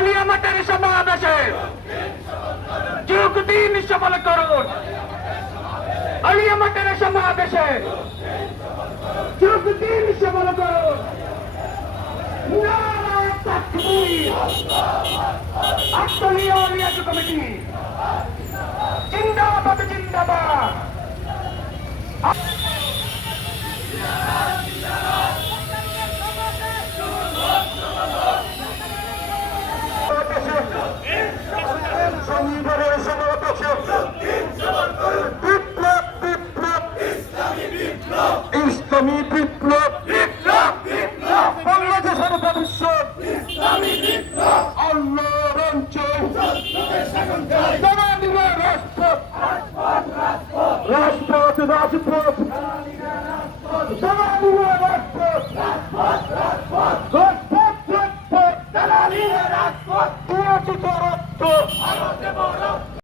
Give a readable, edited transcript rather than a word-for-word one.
আলিয়া মাঠের সমাবেশে যোগ দিন সফল করুন। আলিয়া মাঠের সমাবেশে যোগ দিন সফল করুন। নারায়ে তাকবীর। আট্টলিয়া আলিয়া কমিটি জিন্দাবাদ জিন্দাবাদ। শনিবারের সমাবেশে বিপ্লব বিপ্লব ইসলামী বিপ্লব বাংলাদেশের ভবিষ্যৎ আল্লাহর অঞ্চল রাজপথ রাজপথ রাজপথ রাজপথ রাজপথ রাজপথ